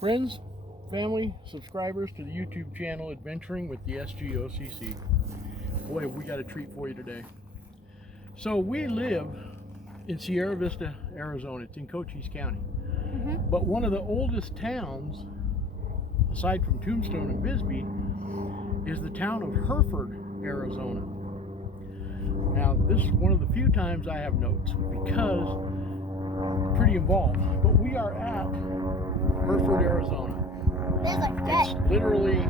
Friends, family, subscribers to the YouTube channel Adventuring with the S.G.O.C.C. Boy, we got a treat for you today. So we live in Sierra Vista, Arizona. It's in Cochise County. But one of the oldest towns, aside from Tombstone and Bisbee, is the town of Hereford, Arizona. Now, this is one of the few times I have notes because I'm pretty involved. But we are at Hereford, Arizona. It's literally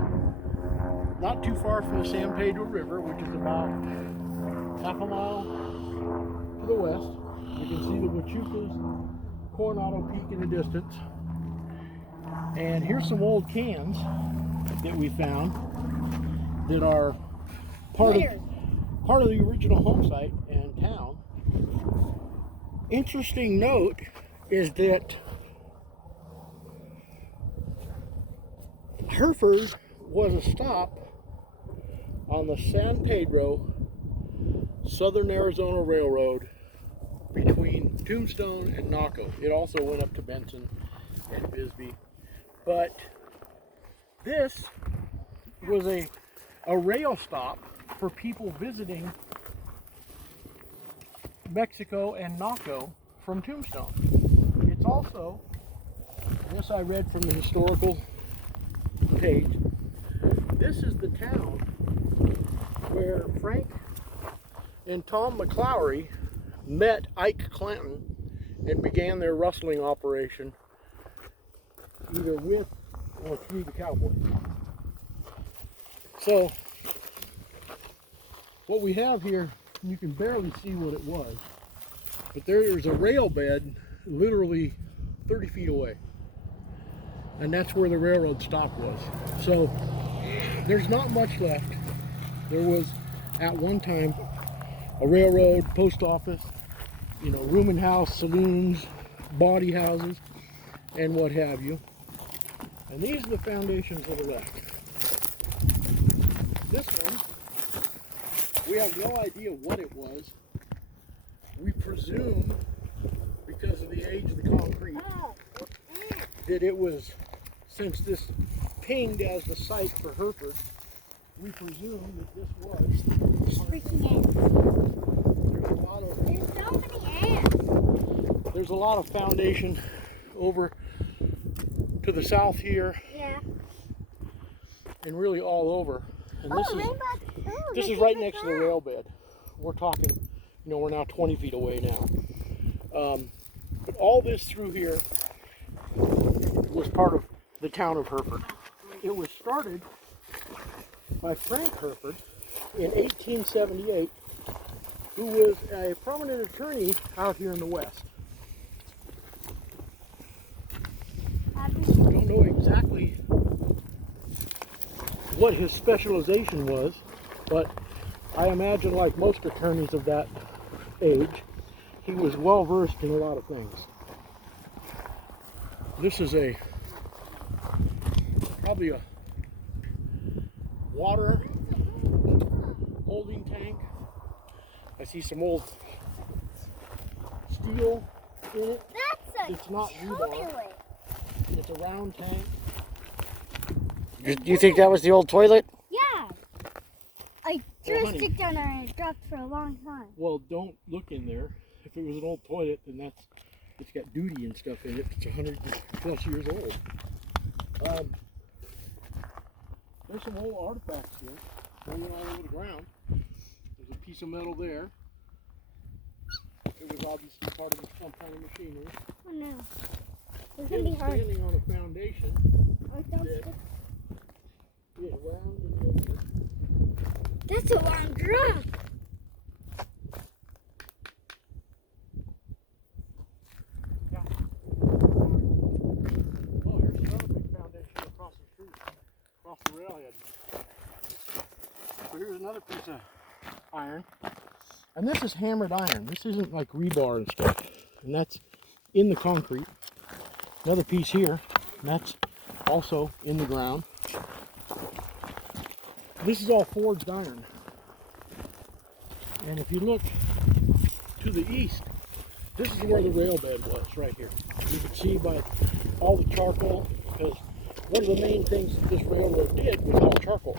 not too far from the San Pedro River, which is about half a mile to the west. You can see the Huachuca's Coronado Peak in the distance. And here's some old cans that we found that are part of the original home site and town. Interesting note is that Hereford was a stop on the San Pedro Southern Arizona Railroad between Tombstone and Naco. It also went up to Benson and Bisbee. But this was a rail stop for people visiting Mexico and Naco from Tombstone. It's also, this I read from the historical page, this is the town where Frank and Tom Mclowery met Ike Clanton and began their rustling operation, either with or through the cowboys. So what we have here, you can barely see what it was, but there's a rail bed literally 30 feet away, and that's where the railroad stop was. So there's not much left. There was at one time a railroad, post office, rooming house, saloons, body houses, and what have you. And these are the foundations that are left. This one, we have no idea what it was. We presume, because of the age of the concrete, that it was, since this pinged as the site for Hereford, we presume that this was freaking ants. There's so many ants. There's a lot of foundation over to the south here. Yeah. And really all over. And this is right next to the rail bed. We're talking, we're now 20 feet away now. But all this through here was part of the town of Hereford. It was started by Frank Hereford in 1878, who was a prominent attorney out here in the West. I don't know exactly what his specialization was, but I imagine, like most attorneys of that age, he was well versed in a lot of things. This is probably a water holding tank. I see some old steel in it. It's not rebar. It's a round tank. Do you think that was the old toilet? Yeah. I threw a stick down there and it dropped for a long time. Well, don't look in there. If it was an old toilet, then it's got duty and stuff in it. It's 100 plus years old. There's some old artifacts here, hanging all over the ground. There's a piece of metal there. It was obviously part of some kind of machinery. Oh no. It's going to be hard. Standing on a foundation that is round and open. That's a long drum. Yeah. Oh, here's another big foundation across the street, across the railhead. So here's another piece of iron. And this is hammered iron. This isn't like rebar and stuff. And that's in the concrete. Another piece here, and that's also in the ground. This is all forged iron. And if you look to the east, This is where the rail bed was, right here. You can see by all the charcoal, because one of the main things that this railroad did was all charcoal.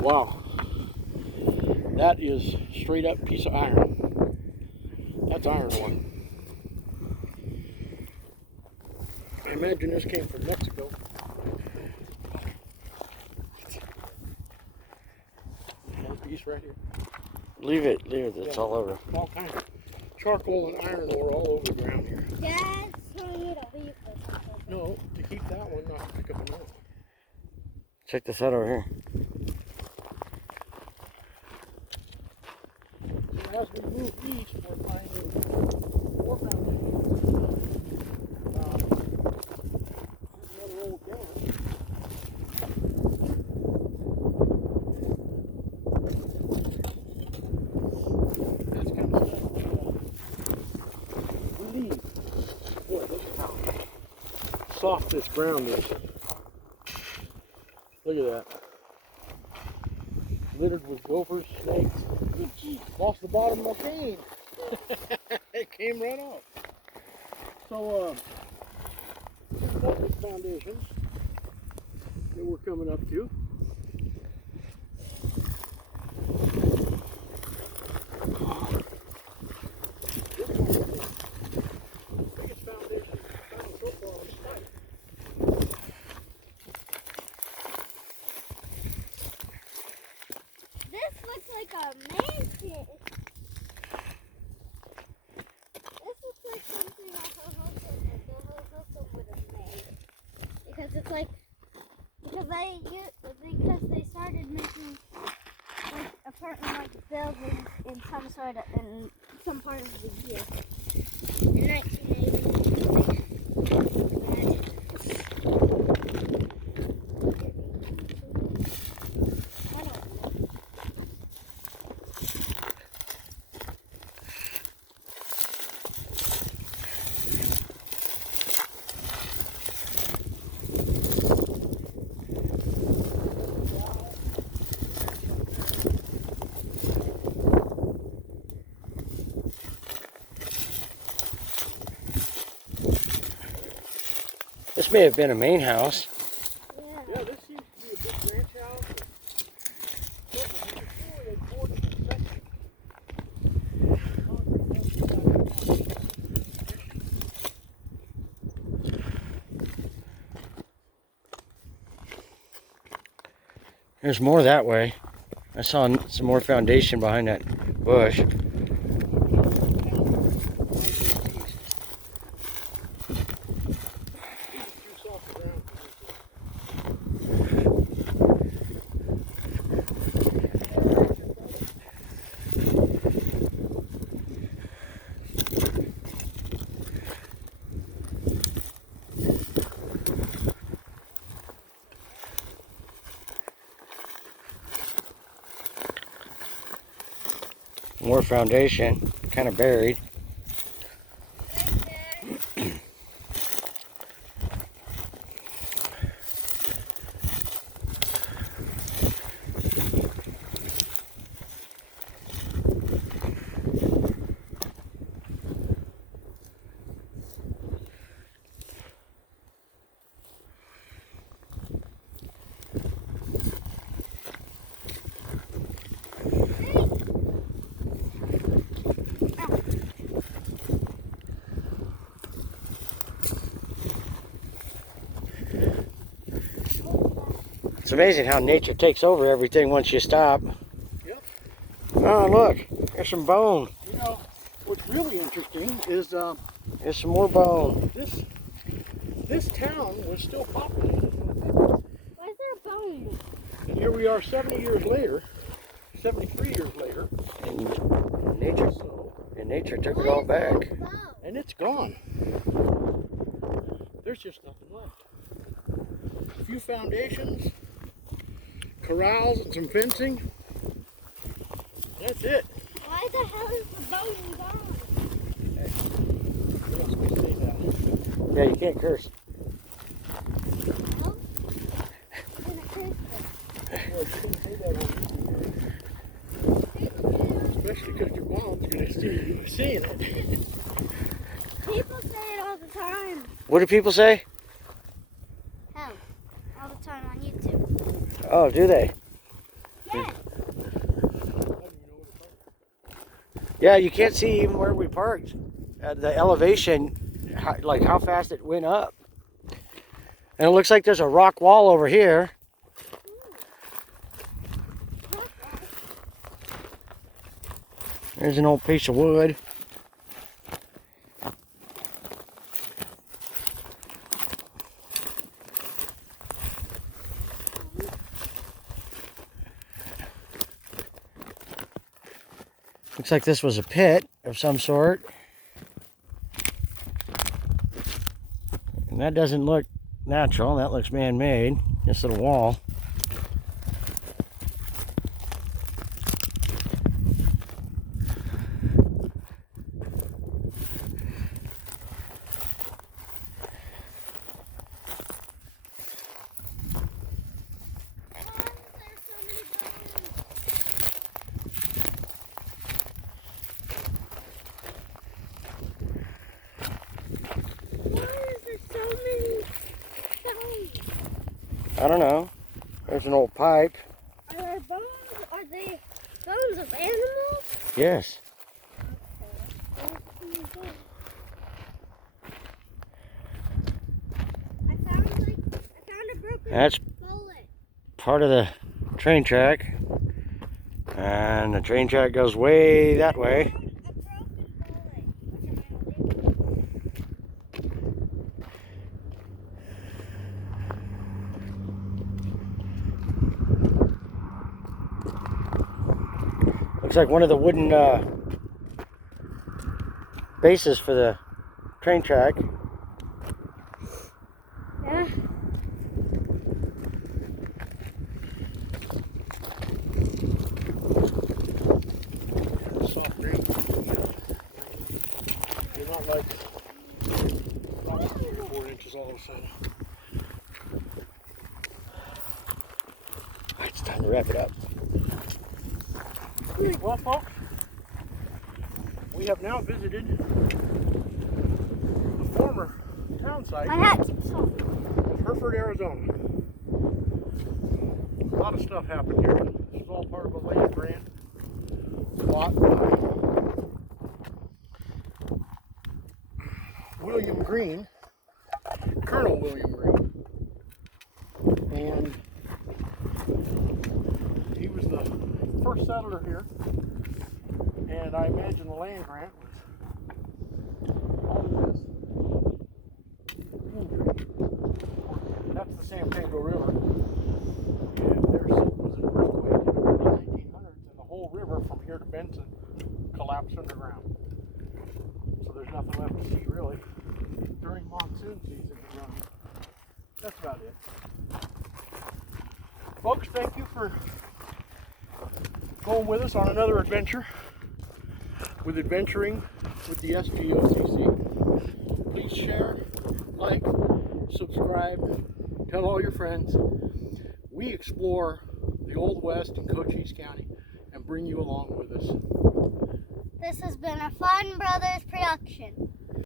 Wow. That is straight up piece of iron. That's iron ore. I imagine this came from Mexico. Another piece right here. Leave it. It's all over. All kinds of charcoal and iron ore all over the ground here. Dad's telling you to leave this. No, to keep that one, not to pick up another one. Check this out over here. So as we move east, we're finding more foundations. Here's another old gun. That's kind of stuff. We leave. Boy, look at how soft this ground is. Look at that. Littered with gophers, snakes. Lost the bottom of my cane. It came right off. So, that's the foundations that we're coming up to. This one is the biggest foundation found so far on the site. This looks like a mansion. This looks like something a Ho'opo'o would have made. Because it's like, because they started making like apartment like buildings in some part of the year. In 1980. This may have been a main house. Yeah, this seems to be a big ranch house. Before they poured it in sections. There's more that way. I saw some more foundation behind that bush. More foundation, kind of buried. It's amazing how nature takes over everything once you stop. Yep. Oh, look, there's some bone. You know, what's really interesting is There's some more bone. this town was still populated. Why is there a bone? And here we are 70 years later, 73 years later, And nature took it all back. and it's gone. There's just nothing left. A few foundations, corrals, and some fencing. That's it. Why the hell is the bone gone? We're not supposed to say that. Yeah, you can't curse. No? Well, you didn't say that on YouTube. Especially because your mom's going to see you seeing it. People say it all the time. What do people say? Hell, all the time on YouTube. Oh, do they? Yeah. Yeah, you can't see even where we parked. The elevation, like how fast it went up. And it looks like there's a rock wall over here. There's an old piece of wood. Looks like this was a pit of some sort. And that doesn't look natural. That looks man-made. This little wall. I don't know. There's an old pipe. Are there bones? Are they bones of animals? Yes. I found a broken That's bullet. part of the train track. And the train track goes way that way. A broken bullet. Looks like one of the wooden bases for the train track. Yeah. Soft rain. You're not like 4 inches all of a sudden. Alright, it's time to wrap it up. Well, folks, we have now visited the former town site My hat's soft. of Hereford, Arizona. A lot of stuff happened here. This is all part of a land grant bought by William Green, Colonel William Green, and he was the first settler here, and I imagine the land grant was all of this. That's the San Pedro River, and there was an earthquake in the early 1900s, and the whole river from here to Benson collapsed underground. So there's nothing left to see really during monsoon season. That's about it. Folks, thank you for going with us on another adventure with Adventuring with the S.G.O.C.C. Please share, like, subscribe, tell all your friends. We explore the Old West in Cochise County and bring you along with us. This has been a Fun Brothers production.